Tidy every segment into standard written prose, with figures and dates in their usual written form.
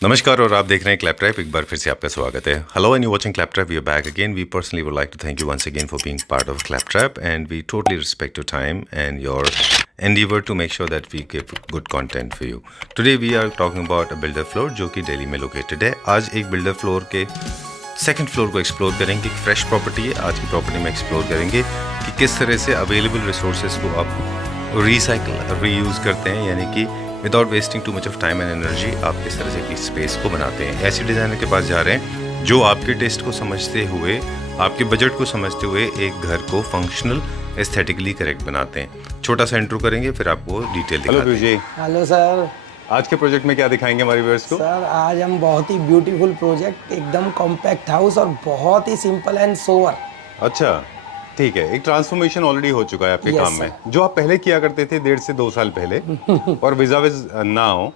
नमस्कार और आप देख रहे हैं क्लैपट्रैप। एक बार फिर से आपका स्वागत है। Hello and you watching Claptrap, we are back again. We personally would like to thank you once again for being part of Claptrap and we totally respect your time and your endeavor to make sure that we give good content for you. Today we are talking about a builder floor जो कि दिल्ली में located है। आज एक builder floor के second floor को explore करेंगे। Fresh property है, आज की प्रॉपर्टी में एक्सप्लोर करेंगे कि किस तरह से अवेलेबल रिसोर्सेज को आप रीसाइकिल रीयूज़ करते हैं, यानी कि without wasting too much of time and energy आप किस तरह से की स्पेस को बनाते हैं। ऐसे डिज़ाइनर के पास जा रहे हैं जो आपके टेस्ट को समझते हुए, आपके बजट को समझते हुए एक घर को फंक्शनल एस्थेटिकली करेक्ट बनाते हैं। छोटा सा इंट्रो करेंगे फिर आपको डिटेल दिखाते हैं। हेलो सर, आज के प्रोजेक्ट में क्या दिखाएंगे हमारे व्यूअर्स को? सर आज हम बहुत ही ब्यूटीफुल प्रोजेक्ट, एकदम कॉम्पैक्ट हाउस और बहुत ही सिंपल एंड सोवर। अच्छा ठीक है, एक ट्रांसफॉर्मेशन ऑलरेडी हो चुका है आपके Yes, काम में। जो आप पहले किया करते थे 1.5 से 2 साल पहले और विज़ नाउ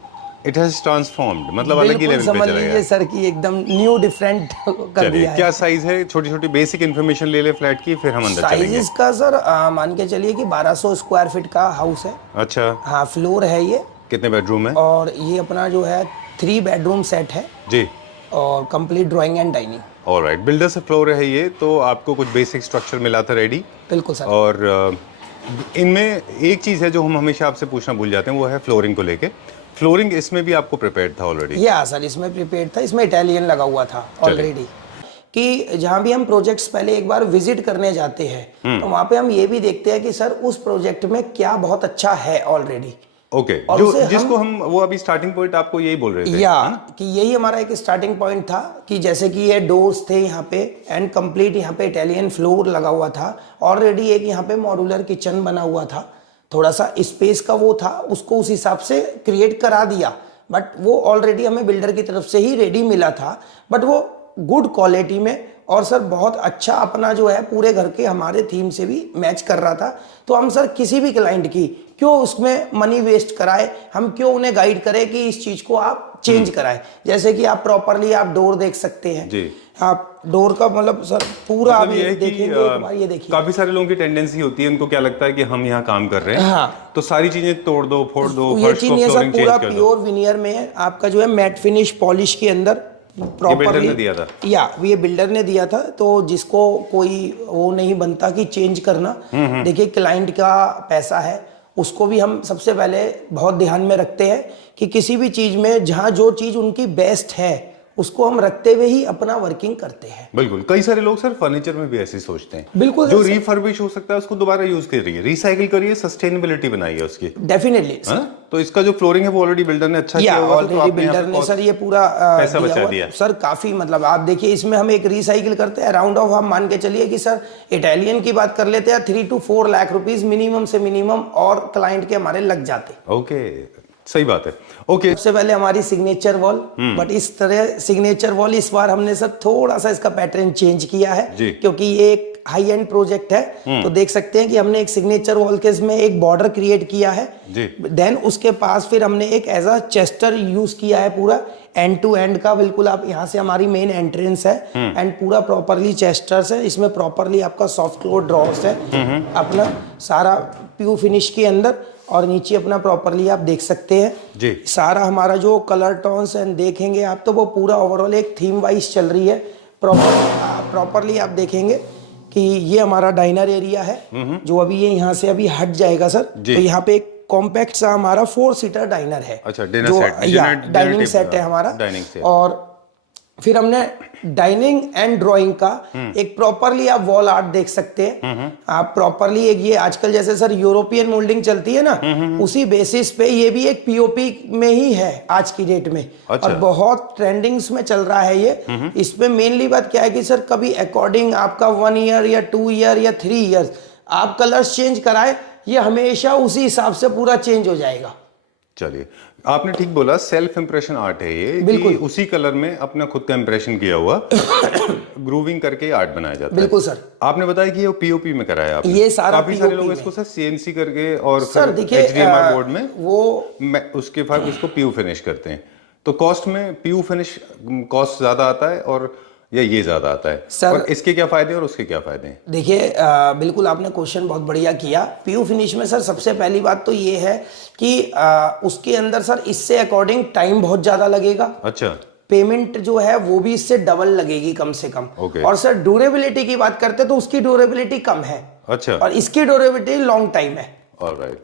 इट हैज ट्रांसफॉर्म्ड, मतलब अलग ही लेवल पे समझ चला लीजिए गया। सर कि एकदम न्यू डिफरेंट कर चलिए, दिया है। क्या साइज है? छोटी छोटी बेसिक इन्फॉर्मेशन ले ले फ्लैट की, फिर हम अंदर चलेंगे। साइजेस का सर मान के चलिए कि 1200 स्क्वायर फीट का हाउस है। अच्छा, हाँ, फ्लोर है ये। कितने बेडरूम है? और ये अपना जो है 3 बेडरूम सेट है जी, और complete drawing and dining. Alright. Builder से फ्लोर है ये, तो आपको कुछ बेसिक स्ट्रक्चर मिला था रेडी। बिल्कुल सर। और इनमें एक चीज़ है जो हम हमेशा आपसे पूछना भूल जाते हैं, वो है फ्लोरिंग को लेके। फ्लोरिंग इसमें भी आपको प्रिपेयर्ड था ऑलरेडी? या सर, इसमें प्रिपेयर्ड था, इसमें इटालियन लगा हुआ था ऑलरेडी। कि जहाँ भी हम प्रोजेक्ट्स पहले एक बार विजिट करने जाते हैं तो वहाँ पे हम ये भी देखते हैं कि सर उस प्रोजेक्ट में क्या बहुत अच्छा है ऑलरेडी। ओके, जो जिसको हम वो अभी स्टार्टिंग पॉइंट आपको यही बोल रहे थे या कि यही हमारा एक स्टार्टिंग पॉइंट था कि जैसे कि ये डोर्स थे यहाँ पे एंड कंप्लीट यहाँ पे इटालियन फ्लोर लगा हुआ था। ऑलरेडी एक यहाँ पे मॉड्यूलर किचन बना हुआ था, थोड़ा सा स्पेस का वो था, उसको उस हिसाब से क्रिएट करा दिया। बट वो ऑलरेडी हमें बिल्डर की तरफ से ही रेडी मिला था, बट वो गुड क्वालिटी में और सर बहुत अच्छा अपना जो है पूरे घर के हमारे थीम से भी मैच कर रहा था। तो हम सर किसी भी क्लाइंट की क्यों उसमें मनी वेस्ट कराए, हम क्यों उन्हें गाइड करें कि इस चीज को आप चेंज कराएं। जैसे कि आप प्रॉपरली आप डोर देख सकते हैं जी। आप डोर का मतलब सर पूरा मतलब ये देखेंगे एक बार, ये देखिए। काफी सारे लोगों की टेंडेंसी होती है, उनको क्या लगता है कि हम यहाँ काम कर रहे हैं हाँ, तो सारी चीजें तोड़ दो फोड़ दो, ये चीज ये सर पूरा प्योर विनियर में है आपका जो है मैट फिनिश पॉलिश के अंदर प्रॉपरली दिया था। या ये बिल्डर ने दिया था, तो जिसको कोई वो नहीं बनता कि चेंज करना। देखिए क्लाइंट का पैसा है, उसको भी हम सबसे पहले बहुत ध्यान में रखते हैं कि किसी भी चीज में जहाँ जो चीज उनकी बेस्ट है उसको हम रखते हुए ही अपना वर्किंग करते हैं। बिल्कुल, कई सारे लोग सर फर्नीचर में भी ऐसे सोचते हैं। बिल्कुल, जो रिफर्बिश हो सकता है उसको दोबारा यूज करिए, रिसाइकिल करिए, सस्टेनेबिलिटी बनाइए उसकी। डेफिनेटली। तो इसका जो फ्लोरिंग है वो ऑलरेडी बिल्डर ने अच्छा किया हुआ, ऑलरेडी बिल्डर ने सर ये पूरा पैसा बचा दिया सर काफी। मतलब आप देखिए इसमें हम एक रिसाइकिल करते हैं राउंड ऑफ, हम मान के चलिए कि सर इटालियन की बात कर लेते हैं 3 to 4 लाख रुपीस मिनिमम से मिनिमम और क्लाइंट के हमारे लग जाते। ओके, सही बात है। ओके, सबसे पहले हमारी सिग्नेचर वॉल, बट इस तरह सिग्नेचर वॉल इस बार हमने सर थोड़ा सा इसका पैटर्न चेंज किया है क्योंकि ये एक हाई एंड प्रोजेक्ट है। तो देख सकते हैं कि हमने एक सिग्नेचर वॉल के इसमें एक बॉर्डर क्रिएट किया है। देन उसके पास फिर हमने एक एज अ चेस्टर यूज किया है पूरा एंड टू एंड का। बिल्कुल आप यहाँ से हमारी मेन एंट्रेंस है एंड पूरा प्रॉपरली चेस्टर्स है, इसमें प्रॉपरली आपका सॉफ्ट क्लोज ड्रॉर्स है अपना सारा प्यू फिनिश के अंदर। और नीचे अपना प्रॉपरली आप देख सकते हैं जी सारा हमारा जो कलर टोन्स एंड देखेंगे आप तो वो पूरा ओवरऑल एक थीम वाइज चल रही है। प्रॉपरली आप देखेंगे कि ये हमारा डाइनर एरिया है जो अभी ये यहाँ से अभी हट जाएगा सर। तो यहाँ पे एक कॉम्पैक्ट सा हमारा 4 सीटर डाइनर है। अच्छा, डाइनिंग सेट है हमारा। और फिर हमने डाइनिंग एंड ड्राइंग का एक प्रॉपरली आप वॉल आर्ट देख सकते हैं। आप प्रॉपरली एक ये आजकल जैसे सर यूरोपियन मोल्डिंग चलती है ना, उसी बेसिस पे ये भी एक पीओपी में ही है आज की डेट में। अच्छा। और बहुत ट्रेंडिंग्स में चल रहा है ये। इसमें मेनली बात क्या है कि सर कभी अकॉर्डिंग आपका 1 ईयर या 2 ईयर या 3 ईयर्स आप कलर्स चेंज कराए, ये हमेशा उसी हिसाब से पूरा चेंज हो जाएगा। चलिए, आपने ठीक बोला, सेल्फ इंप्रेशन आर्ट है ये। बिल्कुल, उसी कलर में अपना खुद का इंप्रेशन किया हुआ ग्रूविंग करके आर्ट बनाया जाता है। बिल्कुल सर। आपने बताया कि ये पीओपी में कराया आपने। ये सारा काफी सारे लोग इसको सर सीएनसी करके और सर देखिए एचडीएमआर बोर्ड में वो उसके बाद उसको पीयू फिनिश करते हैं। तो कॉस्ट में पीयू फिनिश कॉस्ट ज्यादा आता है और या ये ज्यादा आता है? सर, और इसके क्या फायदे और उसके क्या फायदे हैं? देखिए बिल्कुल आपने क्वेश्चन बहुत बढ़िया किया। पीयू फिनिश में सर सबसे पहली बात तो ये है कि उसके अंदर सर इससे अकॉर्डिंग टाइम बहुत ज्यादा लगेगा। अच्छा। पेमेंट जो है वो भी इससे डबल लगेगी कम से कम। और सर ड्यूरेबिलिटी की बात करते हैं तो उसकी ड्यूरेबिलिटी कम है। अच्छा। और इसकी ड्यूरेबिलिटी लॉन्ग टाइम है। ऑलराइट,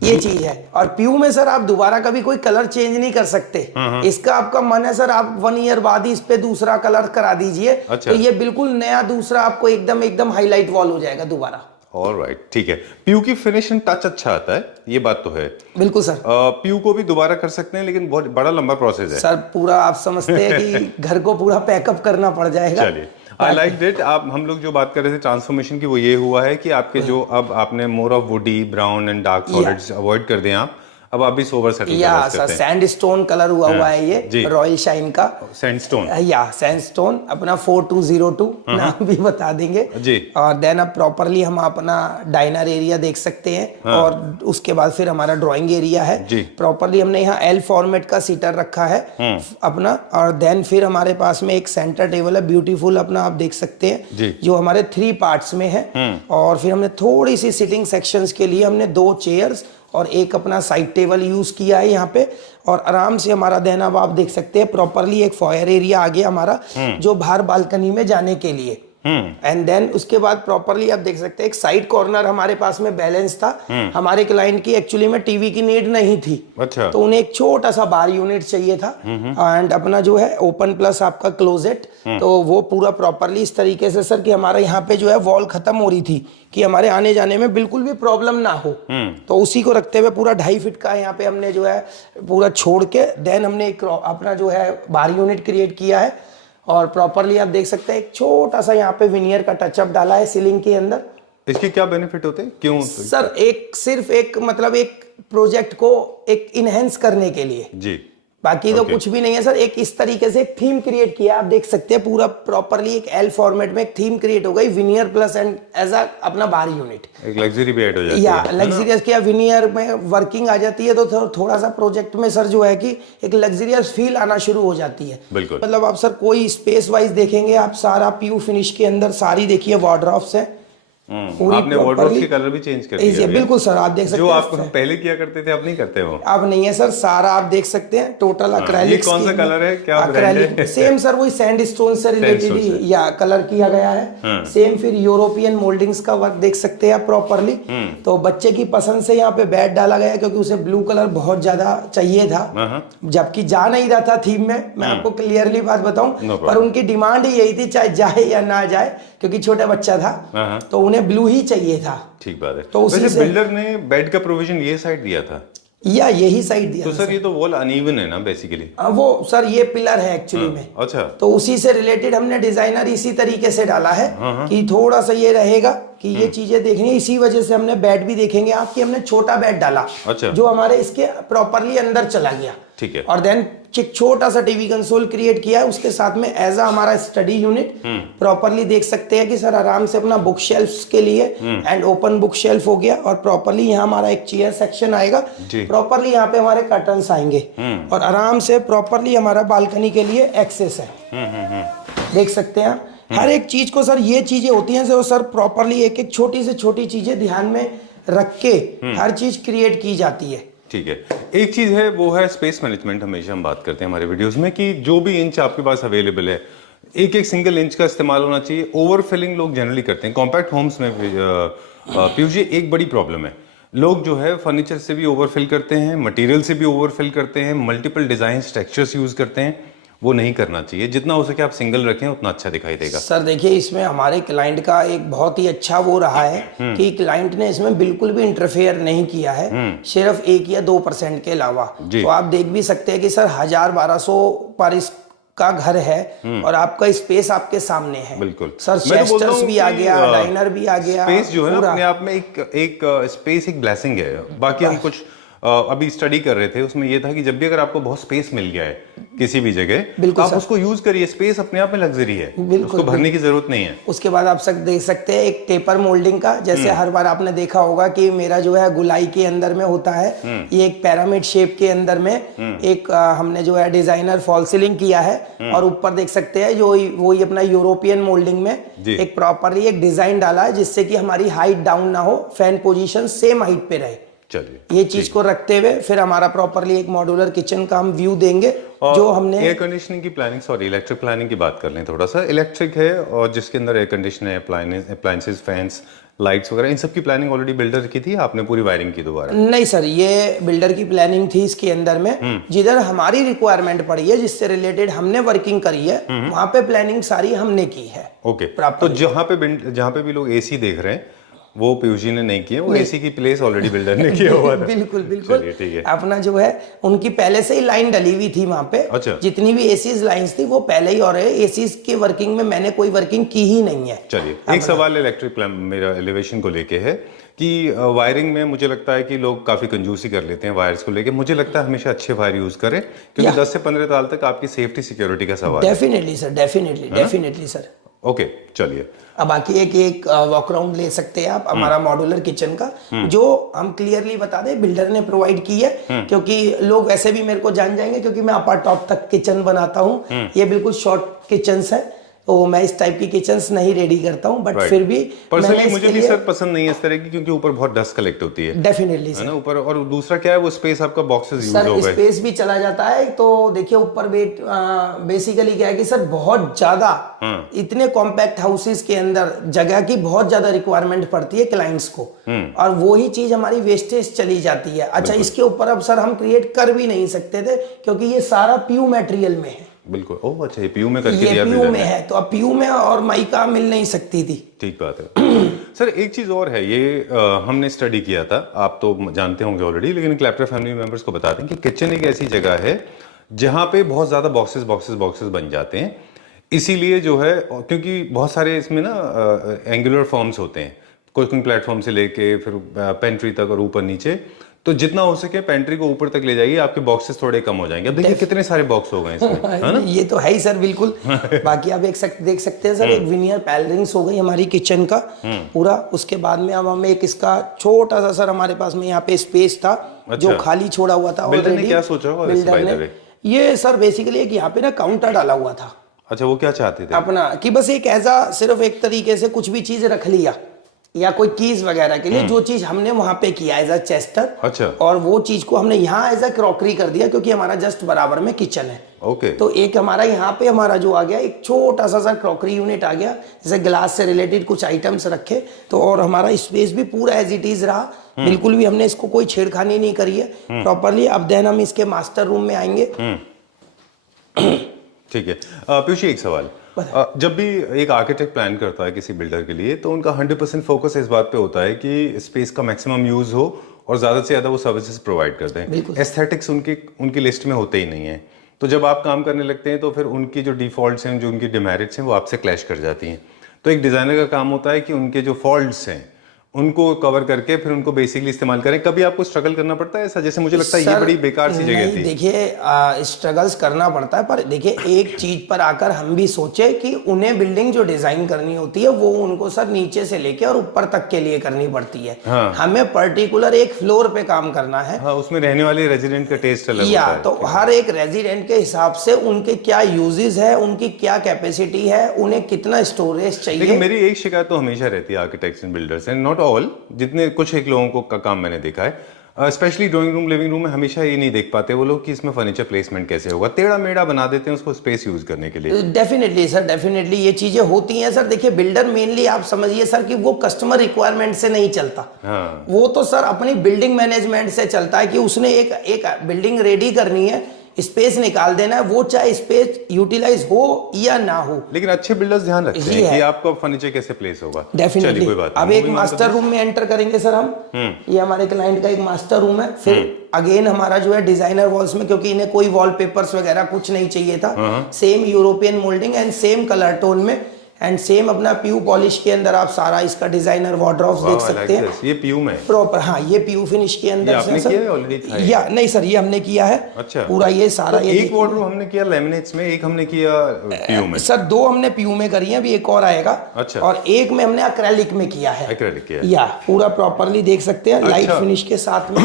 ये चीज है। और पीयू में सर आप दोबारा कभी कोई कलर चेंज नहीं कर सकते। इसका आपका मन है सर आप 1 ईयर बाद ही इस पे दूसरा कलर करा दीजिए। अच्छा। तो ये बिल्कुल नया दूसरा आपको एकदम हाईलाइट वॉल हो जाएगा दोबारा। ऑलराइट, ठीक है। पीयू की फिनिशिंग टच अच्छा आता है, ये बात तो है। बिल्कुल सर। पीयू को भी दोबारा कर सकते हैं, लेकिन बहुत बड़ा लंबा प्रोसेस है सर। पूरा आप समझते हैं कि घर को पूरा पैकअप करना पड़ जाएगा। चलिए, आई लाइक दैट। आप हम लोग जो बात कर रहे थे ट्रांसफॉर्मेशन की, वो ये हुआ है कि आपके जो अब आपने more of woody, brown and dark solids avoid कर दें आप अब भी सोबर सेटल कलर्स करते हैं। सैंडस्टोन कलर हुआ है ये रॉयल शाइन का। सैंडस्टोन, सैंडस्टोन अपना 4202 नाम भी बता देंगे जी। और देन अब प्रॉपरली हम अपना डाइनर एरिया देख सकते हैं। और उसके बाद फिर हमारा ड्राइंग एरिया है। प्रॉपरली हमने यहाँ एल फॉर्मेट का सीटर रखा है अपना। और देन फिर हमारे पास में एक सेंटर टेबल है ब्यूटीफुल अपना, आप देख सकते हैं, जो हमारे 3 पार्ट्स में है। और फिर हमने थोड़ी सी सिटिंग सेक्शंस के लिए हमने 2 चेयर्स और एक अपना साइड टेबल यूज किया है यहाँ पे। और आराम से हमारा देन अब आप देख सकते हैं प्रॉपरली एक फॉयर एरिया आ गया हमारा, जो बाहर बालकनी में जाने के लिए। एंड देन उसके बाद प्रॉपरली आप देख सकते हैं एक साइड कॉर्नर हमारे पास में बैलेंस था। हमारे क्लाइंट की एक्चुअली में टीवी की नीड नहीं थी। अच्छा। तो उन्हें एक छोटा सा बार यूनिट चाहिए था। एंड अपना जो है ओपन प्लस आपका क्लोजेट, तो वो पूरा प्रॉपरली इस तरीके से सर कि हमारा यहाँ पे जो है वॉल खत्म हो रही थी कि हमारे आने जाने में बिल्कुल भी प्रॉब्लम ना हो। तो उसी को रखते हुए पूरा 2.5 फीट का यहाँ पे हमने जो है पूरा छोड़ के देन हमने एक अपना जो है बार यूनिट क्रिएट किया है। और प्रॉपरली आप देख सकते हैं एक छोटा सा यहाँ पे विनियर का टचअप डाला है सीलिंग के अंदर। इसके क्या बेनिफिट होते हैं? क्यों सर? सिर्फ एक मतलब एक प्रोजेक्ट को एक इनहेंस करने के लिए जी, बाकी तो कुछ भी नहीं है सर। एक इस तरीके से एक थीम क्रिएट किया, आप देख सकते हैं पूरा प्रॉपरली एक एल फॉर्मेट में एक थीम क्रिएट हो गई, veneer plus and as a अपना बार यूनिट। एक लग्जरी भी ऐड हो जाती है या लग्जरियस क्या विनियर में वर्किंग आ जाती है, तो थोड़ा सा प्रोजेक्ट में सर जो है कि एक लग्जरियस फील आना शुरू हो जाती है। बिल्कुल। मतलब आप सर कोई स्पेस वाइज देखेंगे आप, सारा पीयू फिनिश के अंदर सारी देखिए वार्डरोब्स है। आपने वार्डरोब के कलर भी चेंज कर दिए? बिल्कुल सर, आप देख सकते हैं। जो आप पहले किया करते थे अब नहीं करते हो? अब नहीं है सर, सारा आप देख सकते हैं टोटल अक्रेलिक। ये कौन सा कलर है, क्या ब्रांड है? सेम सर वही सैंडस्टोन से रिलेटेड ही या कलर किया गया है। सेम फिर यूरोपियन मोल्डिंग्स का वर्क देख सकते हैं आप प्रॉपरली। तो बच्चे की पसंद से यहाँ पे बेड डाला गया क्योंकि उसे ब्लू कलर बहुत ज्यादा चाहिए था, जबकि जा नहीं रहा था थीम में। मैं आपको क्लियरली बात बताऊं, पर उनकी डिमांड ही यही थी चाहे जाए या ना जाए, क्योंकि छोटा बच्चा था तो उन्हें ब्लू ही चाहिए था। ठीक बात है। तो उसी से बिल्डर ने बेड का प्रोविजन ये साइड दिया था या यही साइड दिया? तो सर ये तो वॉल अनइवन है ना बेसिकली? वो सर ये पिलर है एक्चुअली में। अच्छा। तो उसी से रिलेटेड हमने डिजाइनर इसी तरीके से डाला है कि थोड़ा सा ये रहेगा कि ये चीजें देखनी है। इसी वजह से हमने बेड भी देखेंगे आपकी, हमने छोटा बेड डाला। अच्छा। जो हमारे इसके प्रॉपरली अंदर चला गया। ठीक है। और देन एक छोटा सा टीवी कंसोल क्रिएट किया है उसके साथ में एज अ हमारा स्टडी यूनिट। प्रॉपरली देख सकते हैं कि सर आराम से अपना बुक शेल्फ्स के लिए एंड ओपन बुक शेल्फ हो गया। और प्रॉपरली यहाँ हमारा एक चेयर सेक्शन आएगा, प्रॉपरली यहाँ पे हमारे कर्टन्स आएंगे और आराम से प्रॉपरली हमारा बालकनी के लिए एक्सेस है। देख सकते हैं आप हर एक चीज को सर, ये चीजें होती हैं जो सर प्रॉपरली एक एक छोटी से छोटी चीजें ध्यान में रख के हर चीज क्रिएट की जाती है। ठीक है। एक चीज है वो है स्पेस मैनेजमेंट। हमेशा हम बात करते हैं हमारे वीडियोस में कि जो भी इंच आपके पास अवेलेबल है, एक एक सिंगल इंच का इस्तेमाल होना चाहिए। ओवरफिलिंग लोग जनरली करते हैं कॉम्पैक्ट होम्स में। पीयूष जी, एक बड़ी प्रॉब्लम है, लोग जो है फर्नीचर से भी ओवरफिल करते हैं, मटेरियल से भी ओवरफिल करते हैं, मल्टीपल डिजाइन टेक्सचर्स यूज करते हैं। वो नहीं करना चाहिए। जितना हो सके आप सिंगल रखें, उतना अच्छा दिखाई देगा। सर देखिए, इसमें हमारे क्लाइंट का एक बहुत ही अच्छा वो रहा है कि क्लाइंट ने इसमें बिल्कुल भी इंटरफेयर नहीं किया है, सिर्फ 1 या 2% के अलावा। तो आप देख भी सकते हैं कि सर 1000-1200 पर इस का घर है और आपका स्पेस आपके सामने है। बिल्कुल सर, चेस्टर्स भी आ गया, डाइनर भी आ गया। स्पेस जो है ना अपने आप में एक स्पेस एक ब्लेसिंग है। बाकी हम कुछ अभी स्टडी कर रहे थे, उसमें ये था कि जब भी अगर आपको बहुत स्पेस मिल गया है किसी भी जगह, आप उसको यूज करिए, स्पेस अपने आप में लग्जरी है, उसको भरने की जरूरत नहीं है। उसके बाद आप सब देख सकते हैं एक टेपर मोल्डिंग का, जैसे हर बार आपने देखा होगा कि मेरा जो है गुलाई के अंदर में होता है, ये एक पिरामिड शेप के अंदर में एक हमने जो है डिजाइनर फॉल सीलिंग किया है, और ऊपर देख सकते हैं जो वही अपना यूरोपियन मोल्डिंग में एक प्रॉपरली एक डिजाइन डाला है, जिससे कि हमारी हाइट डाउन ना हो, फैन पोजीशन सेम हाइट पे रहे। चलिए, ये चीज को रखते हुए फिर हमारा प्रॉपरली एक मॉड्यूलर किचन का हम व्यू देंगे। जो हमने एयर कंडीशनिंग की प्लानिंग, सॉरी इलेक्ट्रिक प्लानिंग की बात कर लें थोड़ा सा। इलेक्ट्रिक है और जिसके अंदर एयर कंडीशन है, अप्लायंसेस, फैंस, लाइट्स वगैरह, इन सब की प्लानिंग ऑलरेडी बिल्डर की थी, आपने पूरी वायरिंग की दोबारा? नहीं सर, ये बिल्डर की प्लानिंग थी इसके अंदर में, जिधर हमारी रिक्वायरमेंट पड़ी है, जिससे रिलेटेड हमने वर्किंग करी है, वहां पे प्लानिंग सारी हमने की है। ओके, तो जहाँ पे भी लोग एसी देख रहे हैं वो पीयूष जी ने नहीं किए, वो एसी की प्लेस ऑलरेडी बिल्डर ने किया हुआ था। बिल्कुल बिल्कुल, ठीक है। अपना जो है उनकी पहले से ही लाइन डली हुई थी वहां पे। अच्छा। जितनी भी एसीज लाइंस थी वो पहले ही, और एसीज की वर्किंग में मैंने कोई वर्किंग की ही नहीं है। चलिए, एक सवाल इलेक्ट्रिक मेरा एलिवेशन को लेके है कि वायरिंग में मुझे लगता है कि लोग काफी कंजूसी कर लेते हैं वायर्स को लेके। मुझे लगता है हमेशा अच्छे वायर यूज करें, क्योंकि 10 से 15 साल तक आपकी सेफ्टी सिक्योरिटी का सवाल है। Definitely sir, definitely sir. Okay, चलिए। अब बाकी एक वॉक अराउंड ले सकते हैं आप हमारा मॉड्यूलर किचन का, जो हम क्लियरली बता दें बिल्डर ने प्रोवाइड की है, क्योंकि लोग वैसे भी मेरे को जान जाएंगे, क्योंकि मैं अपर टॉप तक किचन बनाता हूँ। ये बिल्कुल शॉर्ट किचन्स है, तो मैं इस टाइप की किचन्स नहीं रेडी करता हूँ, बट फिर भी पर्सनली मुझे भी सर पसंद नहीं है इस तरह की, क्योंकि ऊपर बहुत डस्ट कलेक्ट होती है। डेफिनेटली है ना ऊपर, और दूसरा क्या है, वो स्पेस आपका बॉक्सेस यूज हो गए, स्पेस भी चला जाता है। तो देखिए ऊपर बेसिकली क्या है कि सर बहुत ज्यादा इतने कॉम्पैक्ट हाउसेस के अंदर जगह की बहुत ज्यादा रिक्वायरमेंट पड़ती है क्लाइंट्स को, और वही चीज हमारी वेस्टेज चली जाती है। अच्छा, इसके ऊपर अब सर हम क्रिएट कर भी नहीं सकते थे, क्योंकि ये सारा पीयू मटेरियल में है। बिल्कुल। ओह अच्छा, ये पीयू में करके दिया, ये पीयू में है, तो अब पीयू में और माइका मिल नहीं सकती थी। ठीक बात है। सर एक चीज और है, ये हमने स्टडी किया था, आप तो जानते होंगे ऑलरेडी, लेकिन क्लैप्टर फैमिली मेंबर्स को बता दें कि किचन एक ऐसी जगह है जहाँ पे बहुत ज्यादा बॉक्सेस बन जाते हैं। इसीलिए जो है, क्योंकि बहुत सारे इसमें ना एंगुलर फॉर्म्स होते हैं, कुकिंग प्लेटफॉर्म से लेके फिर पेंट्री तक और ऊपर नीचे, तो जितना हो सके पेंट्री को ऊपर तक ले जाइए, आपके बॉक्सेस थोड़े कम हो जाएंगे। अब देखिए कितने सारे बॉक्स हो गए इसमें, है ना? ये तो है ही सर, बिल्कुल। बाकी आप देख सकते हैं सर, एक विनियर पैनलिंग्स हो गई हमारी किचन का पूरा। उसके बाद में अब हमें एक इसका छोटा सा सर हमारे पास में यहाँ पे स्पेस था, जो खाली छोड़ा हुआ था। बिल्डर ने क्या सोचा होगा बिल्डर ने ये सर बेसिकली एक यहाँ पे ना काउंटर डाला हुआ था। अच्छा, वो क्या चाहते थे अपना कि बस एक ऐसा सिर्फ एक तरीके से कुछ भी चीज रख लिया, या कोई कीज वगैरह के लिए, जो चीज हमने वहां पे किया एज अ चेस्टर। अच्छा। और वो चीज को हमने यहाँ एज अ क्रॉकरी कर दिया, क्योंकि हमारा जस्ट बराबर में किचन है। ओके। तो एक हमारा यहाँ पे हमारा जो आ गया, एक छोटा सा क्रॉकरी यूनिट आ गया, जैसे ग्लास से रिलेटेड कुछ आइटम्स रखे, तो और हमारा स्पेस भी पूरा एज इट इज रहा। बिल्कुल भी हमने इसको कोई छेड़खानी नहीं करी है प्रॉपरली। अब देन हम इसके मास्टर रूम में आएंगे। ठीक है। पीयूष, एक सवाल, जब भी एक आर्किटेक्ट प्लान करता है किसी बिल्डर के लिए, तो उनका 100% फोकस इस बात पे होता है कि स्पेस का मैक्सिमम यूज हो और ज्यादा से ज्यादा वो सर्विसेज प्रोवाइड करते हैं। एस्थेटिक्स उनकी लिस्ट में होते ही नहीं है। तो जब आप काम करने लगते हैं तो फिर उनकी जो डिफॉल्ट्स हैं, जो उनकी डिमेरिट्स हैं, वो आपसे क्लैश कर जाती हैं। तो एक डिजाइनर का काम होता है कि उनके जो फॉल्ट्स हैं उनको कवर करके फिर उनको बेसिकली इस्तेमाल करें। कभी आपको स्ट्रगल करना पड़ता है ऐसा? जैसे मुझे लगता है ये बड़ी बेकार सी जगह थी। देखिए स्ट्रगल्स करना पड़ता है, पर देखिए एक चीज पर आकर हम भी सोचे कि उन्हें बिल्डिंग जो डिजाइन करनी होती है वो उनको सर नीचे से लेके और ऊपर तक के लिए करनी पड़ती है। हाँ। हमें पर्टिकुलर एक फ्लोर पे काम करना है। हाँ, उसमें रहने वाले रेजिडेंट का टेस्ट अलग होता है। तो हर एक रेजिडेंट के हिसाब से उनके क्या यूजेस है, उनकी क्या कैपेसिटी है, उन्हें कितना स्टोरेज चाहिए। लेकिन मेरी एक शिकायत तो हमेशा रहती है architects and builders and not all, जितने कुछ एक लोगों का काम मैंने देखा है, specially drawing room, living room में हमेशा ये नहीं देख पाते वो लोग कि इसमें फर्नीचर प्लेसमेंट कैसे होगा। टेढ़ा मेढ़ा बना देते हैं उसको स्पेस यूज करने के लिए। डेफिनेटली सर, डेफिनेटली ये चीजें होती हैं सर। देखिए बिल्डर मेनली आप समझिए सर कि वो कस्टमर रिक्वायरमेंट से नहीं चलता। हाँ। वो तो सर अपनी बिल्डिंग मैनेजमेंट से चलता है कि उसने एक बिल्डिंग रेडी करनी है, स्पेस निकाल देना है, वो चाहे स्पेस यूटिलाइज हो या ना हो। लेकिन अच्छे बिल्डर्स ध्यान रखते हैं कि आपका फर्नीचर कैसे प्लेस होगा। डेफिनेटली। अब एक मास्टर रूम में एंटर करेंगे सर हम। ये हमारे क्लाइंट का एक मास्टर रूम है। फिर अगेन हमारा जो है डिजाइनर वॉल्स में, क्योंकि इन्हें कोई वॉलपेपर्स वगैरह कुछ नहीं चाहिए था, same European moulding and same colour tone में एंड सेम अपना पीयू पॉलिश के अंदर आप सारा इसका डिजाइनर वार्डरोब्स देख सकते हैं। ये पीयू में प्रॉपर, हाँ ये पीयू फिनिश के अंदर आपने किया है ऑलरेडी? या नहीं सर, ये हमने किया है। अच्छा, पूरा ये सारा तो एक वार्डरोब हमने किया लैमिनेट्स में, एक हमने किया पीयू में। सर 2 हमने पीयू में करी है, अभी एक और आएगा। अच्छा, और एक में हमने एक्रेलिक में किया है। एक्रेलिक किया, या पूरा प्रॉपरली देख सकते हैं। लाइट फिनिश के साथ में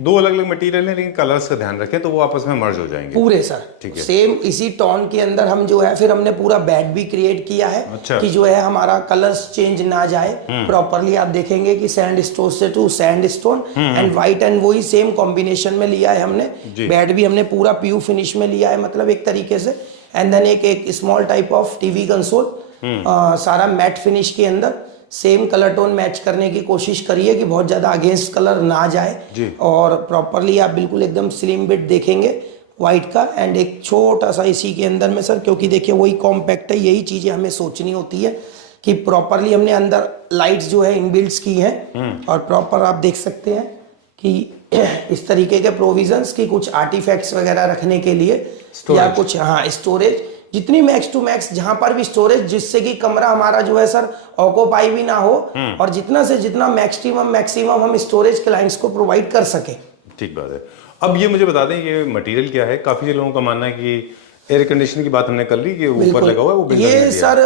2 अलग अलग मटेरियल है, लेकिन कलर्स का ध्यान रखें तो वो आपस में मर्ज हो जाएंगे पूरे सर। ठीक है, सेम इसी टोन के अंदर हम जो है फिर हमने पूरा बेड भी क्रिएट किया है। अच्छा, कि जो है हमारा कलर्स चेंज ना जाए। प्रॉपरली आप देखेंगे कि सैंड स्टोन से to sandstone and white and वही सेम कॉम्बिनेशन में लिया है हमने। बेड भी हमने पूरा पीयू फिनिश में लिया है, मतलब एक तरीके से। एंड देन एक small type of TV console, सारा मैट फिनिश के अंदर सेम कलर टोन मैच करने की कोशिश करिए कि बहुत ज्यादा अगेंस्ट कलर ना जाए। और प्रॉपरली आप बिल्कुल एकदम स्लिम बिट देखेंगे व्हाइट का। एंड एक छोटा सा इसी के अंदर में सर, क्योंकि देखिए वही कॉम्पैक्ट है, यही चीजें हमें सोचनी होती है कि प्रॉपरली हमने अंदर लाइट्स जो है इनबिल्ट्स की हैं। और प्रॉपर आप देख सकते हैं कि इस तरीके के प्रोविजंस की कुछ आर्टिफैक्ट्स वगैरह रखने के लिए या कुछ, हाँ स्टोरेज जितनी मैक्स टू मैक्स जहां पर भी स्टोरेज, जिससे कि कमरा हमारा जो है सर ऑक्यूपाई भी ना हो और जितना से जितना मैक्सिमम हम स्टोरेज क्लाइंट्स को प्रोवाइड कर सके। ठीक बात है। अब ये मुझे बता दें ये मटेरियल क्या है? काफी लोगों का मानना है कि एयर कंडीशनर की बात हमने कर ली कि ऊपर लगा हुआ है वो ये सर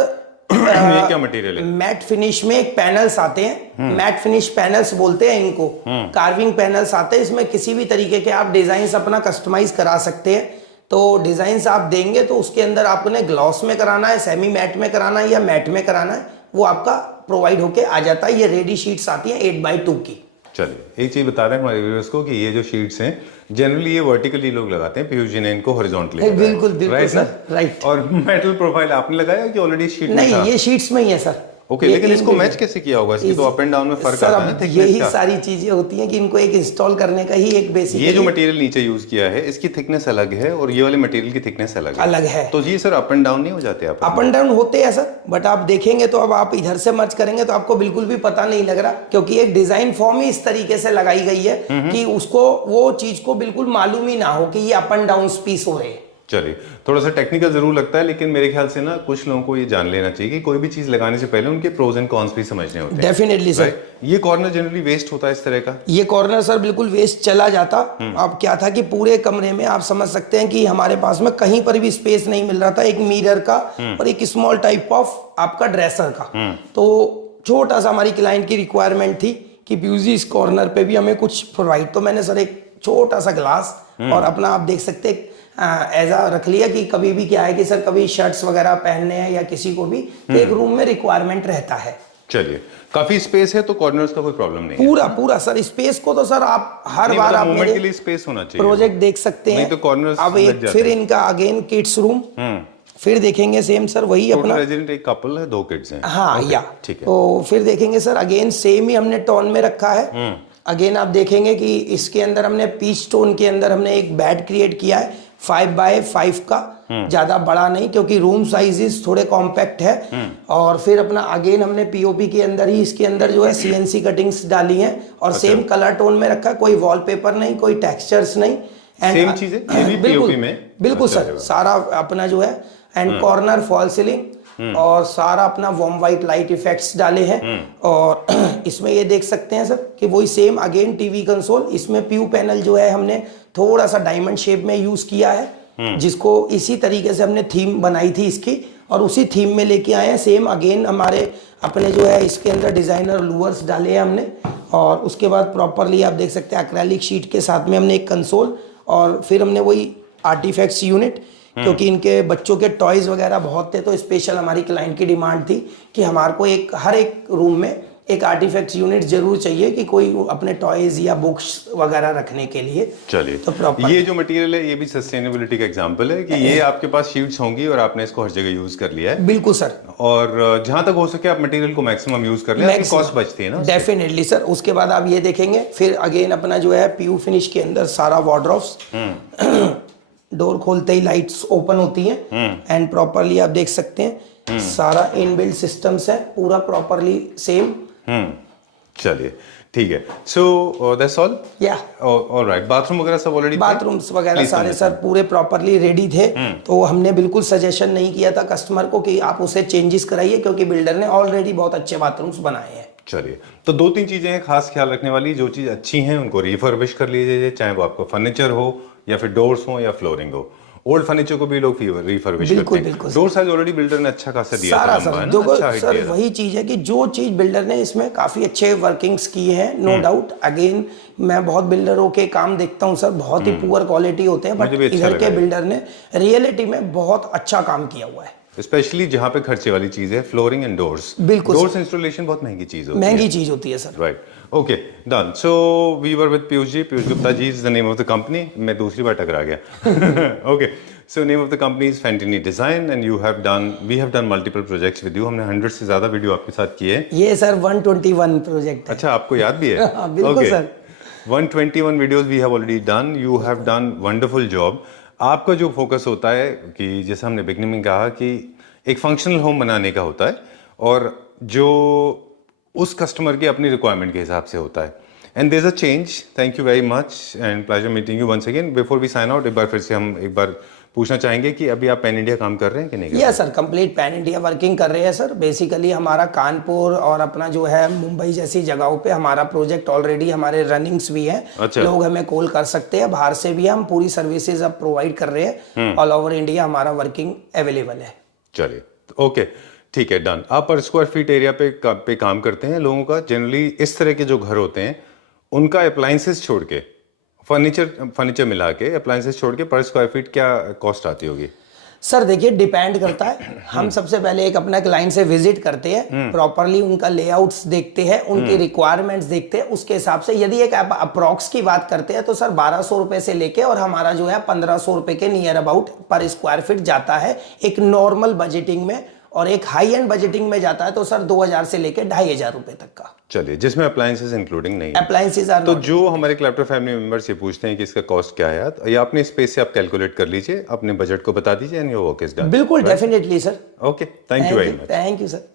ये क्या मटेरियल है? मैट फिनिश में एक पैनल्स आते हैं, मैट फिनिश पैनल्स बोलते हैं इनको। कार्विंग पैनल्स आते हैं, इसमें किसी भी तरीके के आप डिजाइन अपना कस्टमाइज करा सकते हैं। तो डिजाइन आप देंगे तो उसके अंदर आपने ग्लॉस में कराना है, सेमी मैट में कराना है या मैट में कराना है, वो आपका प्रोवाइड होके आ जाता है। ये रेडी शीट्स आती हैं 8x2 की। चलिए एक चीज बता रहे हैं हमारे व्यूअर्स को कि ये जो शीट्स हैं जनरली ये वर्टिकली लोग लगाते हैं, पीयूष जी ने इनको हॉरिजॉन्टली बिल्कुल सर, राइट। और मेटल प्रोफाइल आपने लगाया कि ऑलरेडी शीट नहीं, ये शीट्स में ही है सर। ओके, लेकिन इसको मैच कैसे किया होगा? इसकी तो अप एंड डाउन में फर्क आता है ना। यही सारी चीजें होती हैं कि इनको एक इंस्टॉल करने का ही एक बेसिक। ये जो मटेरियल नीचे यूज किया है इसकी थिकनेस अलग है और ये वाले मटेरियल की थिकनेस अलग है। तो ये सर अप एंड डाउन नहीं हो जाते? अप एंड डाउन होते हैं सर, बट आप देखेंगे तो अब आप इधर से मर्ज करेंगे तो आपको बिल्कुल भी पता नहीं लग रहा, क्योंकि एक डिजाइन फॉर्म ही इस तरीके से लगाई गई है कि उसको वो चीज को बिल्कुल मालूम ही ना हो कि ये अप एंड डाउन पीस हो रहे हैं। चलिए थोड़ा सा टेक्निकल जरूर लगता है, लेकिन मेरे ख्याल से ना कुछ लोगों को ये जान लेना चाहिए कि कोई भी चीज लगाने से पहले उनके प्रोज एंड कॉन्स भी समझने होते हैं। Definitely sir. ये कॉर्नर जनरली वेस्ट होता है इस तरह का? ये कॉर्नर सर बिल्कुल वेस्ट चला जाता। अब क्या था कि पूरे कमरे में आप समझ सकते हैं कि हमारे पास में कहीं पर भी स्पेस नहीं मिल रहा था, एक मिरर का और एक स्मॉल टाइप ऑफ आपका ड्रेसर का। तो छोटा सा हमारी क्लाइंट की रिक्वायरमेंट थी कि ब्यूजी इस कॉर्नर पे भी हमें कुछ प्रोवाइड, तो मैंने सर एक छोटा सा ग्लास और अपना आप देख सकते हैं ऐसा रख लिया कि कभी भी क्या है कि सर कभी शर्ट्स वगैरह पहनने हैं या किसी को भी तो एक रूम में रिक्वायरमेंट रहता है। चलिए काफी स्पेस है तो कॉर्नर्स का कोई प्रॉब्लम नहीं है। पूरा सर स्पेस को तो सर आप हर बार आप मूवमेंट के लिए स्पेस होना चाहिए, प्रोजेक्ट देख सकते हैं। नहीं तो कॉर्नर्स अब एक फिर इनका अगेन किड्स रूम फिर देखेंगे सेम सर वही अपना रेजिडेंट एक कपल है, 2 किड्स हैं। हाँ या ठीक है। तो फिर देखेंगे सर अगेन सेम ही हमने टोन में रखा है। अगेन आप देखेंगे कि इसके अंदर हमने पीच टोन के अंदर हमने एक बेड क्रिएट किया है 5x5 का, ज्यादा बड़ा नहीं क्योंकि रूम साइजेस थोड़े कॉम्पैक्ट है। और फिर अपना अगेन हमने पीओपी के अंदर ही इसके अंदर जो है सीएनसी कटिंग्स डाली हैं और सेम कलर टोन में रखा, कोई वॉलपेपर नहीं, कोई टेक्सचर्स नहीं। सेम चीज है ये भी पीओपी में? बिल्कुल सर, सारा अपना जो है एंड कॉर्नर फॉल सीलिंग और सारा अपना वॉर्म वाइट लाइट इफेक्ट्स डाले हैं। और इसमें ये देख सकते हैं सर कि वही सेम अगेन टीवी कंसोल, इसमें पीयू पैनल जो है हमने थोड़ा सा डायमंड शेप में यूज किया है, जिसको इसी तरीके से हमने थीम बनाई थी इसकी और उसी थीम में लेके आए हैं। सेम अगेन हमारे अपने जो है इसके अंदर डिजाइनर लूवर्स डाले हैं हमने और उसके बाद प्रॉपरली आप देख सकते हैं एक्रेलिक शीट के साथ में हमने एक कंसोल और फिर हमने वही आर्टिफैक्ट्स यूनिट, क्योंकि इनके बच्चों के टॉयज वगैरह बहुत थे तो स्पेशल हमारी क्लाइंट की डिमांड थी कि हमारे को एक हर एक रूम में एक आर्टिफैक्ट्स यूनिट जरूर चाहिए कि कोई अपने टॉयज या बुक्स वगैरह रखने के लिए। चलिए तो ये जो मटेरियल है ये भी सस्टेनेबिलिटी का एग्जांपल है कि ये आपके पास शीट्स होंगी और आपने इसको हर जगह यूज कर लिया है। बिल्कुल सर। और जहां तक हो सके आप मटेरियल को मैक्सिमम यूज कर लें, कॉस्ट बचती है ना। Definitely sir. उसके बाद आप ये देखेंगे फिर अगेन अपना जो है पीयू फिनिश के अंदर सारा वार्डरोब्स डोर खोलते ही लाइट्स ओपन होती हैं एंड प्रॉपरली आप देख सकते हैं सारा इनबिल्ट सिस्टम्स है पूरा प्रॉपरली सेम। चलिए ठीक है, सो दैट्स ऑल। या ऑलराइट, बाथरूम वगैरह सब ऑलरेडी, बाथरूम्स वगैरह सारे सर पूरे प्रॉपरली रेडी थे। तो हमने बिल्कुल सजेशन नहीं किया था कस्टमर को कि आप उसे चेंजेस कराइए, क्योंकि बिल्डर ने ऑलरेडी बहुत अच्छे बाथरूम्स बनाए हैं। चलिए, तो 2-3 चीजें हैं खास ख्याल रखने वाली। जो चीज अच्छी हैं उनको रिफर्बिश कर लीजिए, चाहे वो आपका फर्नीचर हो या फिर डोर्स हो या फ्लोरिंग हो। ओल्ड फर्नीचर को भी लोग रिफर्बिश करते हैं। बिल्कुल डोर साइज ऑलरेडी बिल्डर ने अच्छा खासा दिया सारा था, सर लंबा है ना, देखो अच्छा हाइट सर दिया था। वही चीज है कि जो चीज बिल्डर ने इसमें काफी अच्छे वर्किंग्स की हैं, नो डाउट। अगेन मैं बहुत बिल्डरों के काम देखता हूं सर, बहुत ही पुअर क्वालिटी होते हैं, बट मुझे भी अच्छा इधर लगा के है। बिल्डर ने रियलिटी में बहुत अच्छा काम किया हुआ है। स्पेशली जहाँ पे खर्चे वाली चीज है, फ्लोरिंग एंड डोर्स। बिल्कुल डोर्स इंस्टॉलेशन बहुत महंगी चीज होती है। महंगी चीज होती है sir. Right, okay, done. So we were with Piyush ji. Piyush Gupta ji is the name of the company. मैं दूसरी बार टकरा गया। Okay, so name of the company is Fantini design and we have done multiple projects with you. हमने 100 से ज्यादा video आपके साथ किए हैं। ये सर 121 प्रोजेक्ट है। अच्छा, आपको याद भी है? हाँ, बिल्कुल Okay. Sir. 121 videos we have already done. You have done wonderful job. आपका जो फोकस होता है कि जैसे हमने बिगनिंग में कहा कि एक फंक्शनल होम बनाने का होता है, और जो उस कस्टमर की अपनी रिक्वायरमेंट के हिसाब से होता है। And there is a change. Thank you very much and pleasure meeting you once again. Before we sign out, एक बार फिर से हम एक बार पूछना चाहेंगे कि अभी आप पैन इंडिया काम कर रहे हैं कि नहीं कर रहे हैं? Sir complete pan India working कर रहे हैं सर। बेसिकली हमारा कानपुर और अपना जो है मुंबई जैसी जगहों पे हमारा प्रोजेक्ट ऑलरेडी हमारे रनिंग्स भी हैं। अच्छा। लोग हमें कॉल कर सकते हैं, बाहर से भी हम पूरी सर्विसेज अब प्रोवाइड कर रहे हैं। ऑल ओवर इंडिया हमारा वर्किंग अवेलेबल है। चलिए, ओके, ठीक है, डन। आप पर स्क्वायर फीट एरिया पे काम करते हैं लोगों का। जनरली इस तरह के जो घर होते हैं उनका अप्लायंसेस छोड़ के, फर्नीचर मिला के, अप्लायंसेस छोड़ के पर स्क्वायर फीट क्या कॉस्ट आती होगी? सर देखिए डिपेंड करता है। हम सबसे पहले एक अपना क्लाइंट से विजिट करते हैं, प्रॉपरली उनका लेआउट्स देखते हैं, उनकी रिक्वायरमेंट्स देखते हैं, उसके हिसाब से यदि एक अप्रॉक्स की बात करते हैं तो सर 1200 रुपए से लेके और हमारा जो है 1500 रुपए के नियर अबाउट पर स्क्वायर फीट जाता है एक नॉर्मल बजटिंग में। और एक हाई एंड बजटिंग में जाता है तो सर 2000 से लेके 2500 रुपए तक का। चलिए, जिसमें अप्लायंसेस इंक्लूडिंग नहीं है। अप्लायंसेस आर तो जो हमारे क्लैप्टर फैमिली मेंबर्स ये पूछते हैं कि इसका कॉस्ट क्या है, तो ये अपने स्पेस से आप कैलकुलेट कर लीजिए, अपने बजट को बता दीजिए and your work is done. बिल्कुल definitely sir. Okay, thank you very much. Thank you sir.